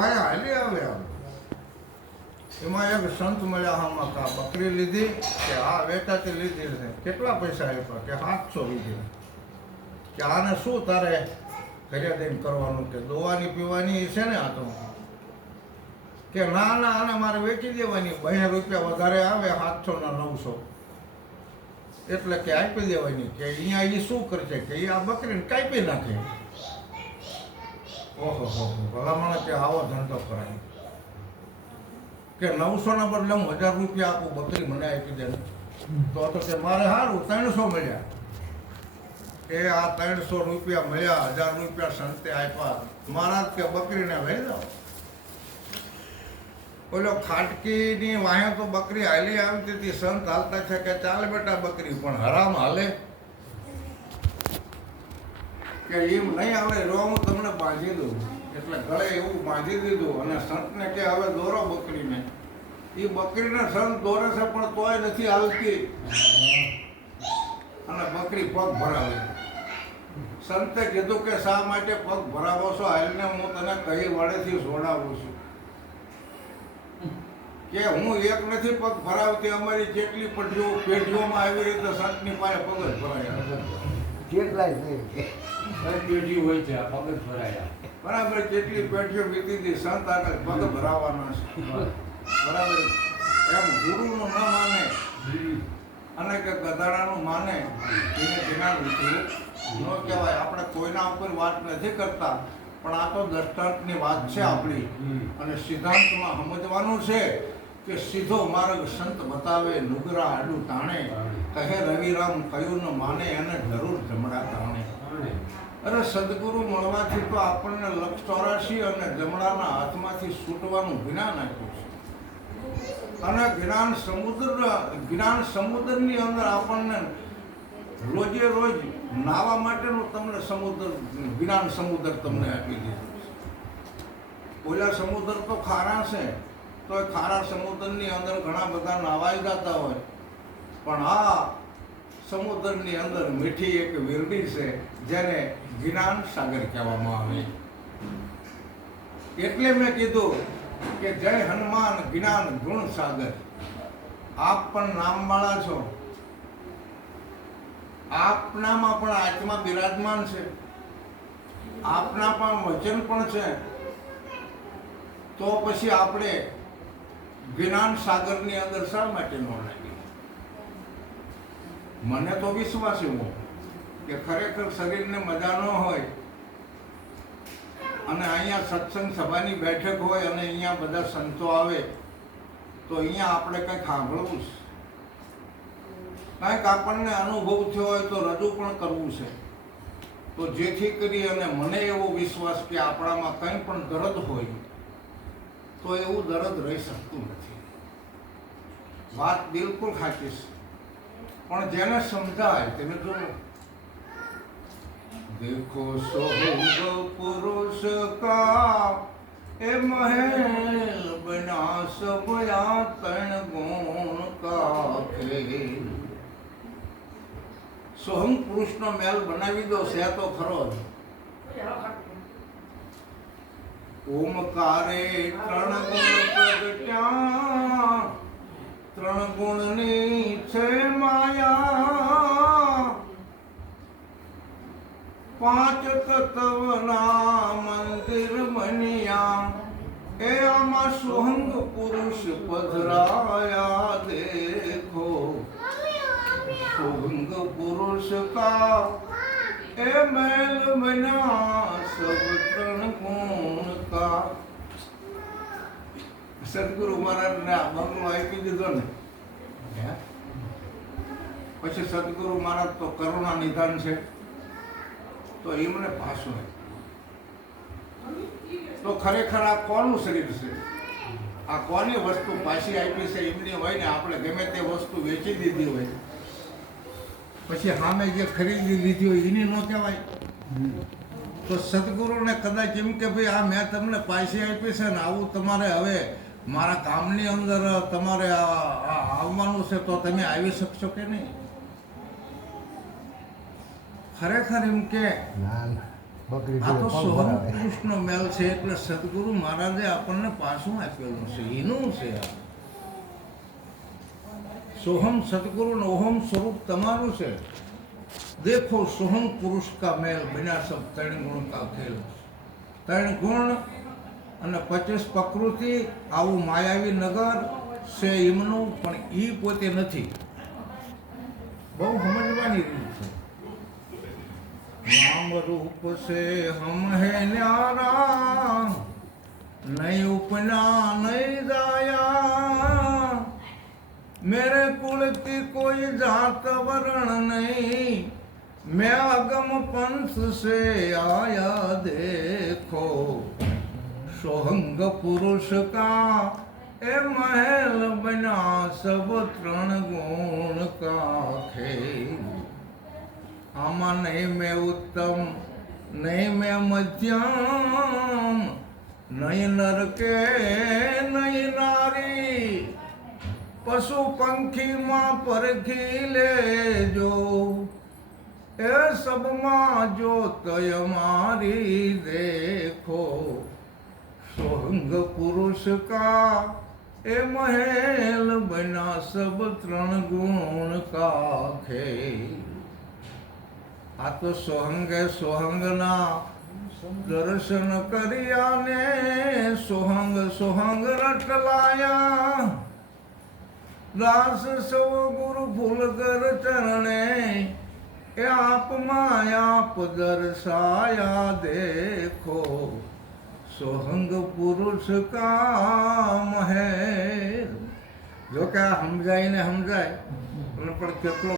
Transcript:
Y હાલી આવે આમ એમાં એક સંત મળ્યા આમાં કા બકરી લીધી કે આ વેચાતી લીધી છે કેટલા પૈસા આપ્યા કે 700 લીધી કે આને શું તારે ઘરે દઈને કરવાનું કે દોવાની પીવાની છે ને આ તો કે ના ના આને મારે વેચી દેવાની 2 રૂપિયા વધારે આવે 700 ના 900 એટલે કે આપી દેવાની કે અહીંયા એ શું કરશે કે એ આ બકરીને કાપી નાખે. ઓહો હો ભલામણ કે આવો ધંધો કરાય કે 900 ના બદલે હું 1000 રૂપિયા આપું બકરી મને આપી દે તો કે મારે સારું 300 મળ્યા એ આ 300 રૂપિયા મળ્યા 1000 રૂપિયા સંતે આપ્યા મહારાજ કે બકરીને લઈ જાઓ. ઓલો ખાટકીની વાહે તો બકરી હાલી આવતી હતી સંત હાલતા છે કે ચાલ બેટા બકરી પણ હરામ હાલે કે એમ નહીં આવે રો હું તમને બાંધી દઉં એટલે ગળે એવું બાંધી દીધું અને સંતને કે હવે દોરો બકરીને એ બકરીને સંત દોરે છે પણ તોય નથી આવતી અને બકરી પગ ભરાવે. સંતે કીધું કે શા માટે પગ ભરાવો છો હાલને હું તને કહી વડેથી જોડાવું છું કે હું એક નથી પગ ભરાવતી અમારી જેટલી પેઢીઓમાં આવી રીતે સંતની પાસે પગ જ ભરાયા કેટલાય પેઢી હોય છે પગ જ ભરાયા બરાબર કેટલી પેઢીઓ વીતી હતી સંત આગળ પગ ભરાવાના છે બરાબર એમ ગુરુનું ન માને અને કે ગધાડાનું માને એને જ્ઞાન લીધું ન કહેવાય. આપણે કોઈના ઉપર વાત નથી કરતા પણ આ તો દ્રષ્ટાંતની વાત છે આપણી અને સિદ્ધાંતમાં સમજવાનું છે કે સીધો માર્ગ સંત બતાવે નુગરા આડું તાણે કહે રવિરામ કયું ન માને એને જરૂર જમણા તાણે. અરે સદગુરુ મળવાથી તો આપણને 184 અને જમણાના હાથમાંથી છૂટવાનું જ્ઞાન આપ્યું છે અને જ્ઞાન સમુદ્રની અંદર આપણને રોજે રોજ નાવા માટેનું તમને જ્ઞાન સમુદ્ર તમને આપી દીધું છે. ઓલા સમુદ્ર તો ખારા છે તો એ ખારા સમુદ્રની અંદર ઘણા બધા નાવાઈ જતા હોય પણ આ સમુદ્રની અંદર મીઠી એક વીરડી છે જેને જ્ઞાન સાગર કહેવામાં આવે. એટલે મેં કીધું કે જય હનુમાન જ્ઞાન ગુણ સાગર. આપ પણ નામવાળા છો, આપનામાં પણ આત્મા બિરાજમાન છે, આપના પણ વચન પણ છે, તો પછી આપણે જ્ઞાન સાગરની અંદર શા માટે ન લાગી? મને તો વિશ્વાસ એવો કે ખરેખર શરીરને મજા ન હોય અને અહીંયા સત્સંગ સભાની બેઠક હોય અને અહીંયા બધા સંતો આવે તો અહીંયા આપણે કંઈક સાંભળવું છે, કંઈક આપણને અનુભવ થયો હોય તો રજૂ પણ કરવું છે. તો જેથી કરી અને મને એવો વિશ્વાસ કે આપણામાં કંઈ પણ દર્દ હોય તો એવું દર્દ રહી શકતું નથી. વાત બિલકુલ સાચી છે પણ જેને સમજાય તેને જો देखो सोहंग पुरुष का ए महल बना सब यातन गुण का खेल. સોહમ પુરુષનો મહેલ બનાવી દો છે તો ખરો જ. ઓમકારે 3 ગુણ પ્રગટ્યા, 3 ગુણની છે માયા, 5 તત્વના મંદિર બન્યા, એ આમાં સોહંગ પુરુષ પધરાયા. દેખો सोहंग पुरुष का ए मैल बना सब 3 गुण का. સદગુરુ મહારાજને આ બંગલો આપી દીધો ને પછી સદગુરુ મહારાજ તો કરુણા નિધાન છે તો એમને પાછો તો ખરેખર આ કોનું શરીર છે? આ કોની વસ્તુ પાછી આપી છે એમની હોય ને આપણે ગમે તે વસ્તુ વેચી દીધી હોય પછી સામે જે ખરીદી લીધી હોય એની ન કહેવાય. તો સદગુરુને કદાચ એમ કે ભાઈ આ મેં તમને પાછી આપી છે ને આવું તમારે હવે મારા કામની અંદર તમારે આવવાનું છે તો તમે આવી શકશો કે નહીં? ખરેખર એમ કે આ તો સોહમ પુરુષનો મેલ છે એટલે સદગુરુ મહારાજે આપણને પાછું આપેલું છે એનું છે આ સોહમ સદગુરુ ને ઓહમ સ્વરૂપ તમારું છે દેખો સોહમ પુરુષ કા મેલ બિના સબ ત્રણ ગુણ કા ખેલ ત્રણ ગુણ અને 25 પ્રકૃતિ આવું માયાવી નગર છે એમનું પણ ઈ પોતે નથી બહુ સમજવાની રીત છે नाम रूप से हम है न्यारा नहीं उपना नहीं दाया मेरे कुल की कोई जात वर्ण नहीं मैं अगम पंथ से आया देखो सोहंग पुरुष का ए महल बना सब त्रण गुण का खेल आमा नहीं मैं उत्तम नहीं मैं मध्यम नहीं नर के नहीं नारी पशु पंखी माँ परखी ले जो ए सब माँ जो तय मारी देखो सोहंग पुरुष का ए महल बना सब त्रण गुण का खेल આ તો સોહંગે સોહંગના દર્શન કર્યા ને સોહંગ સોહંગ રટલાયા દાસ સૌ ગુરુ ભૂલકર ચરણે એ આપમાં આપ દર્શાયા દેખો સોહંગ પુરુષ કા મહેલ જો કે આ સમજાય ને સમજાય પણ કેટલો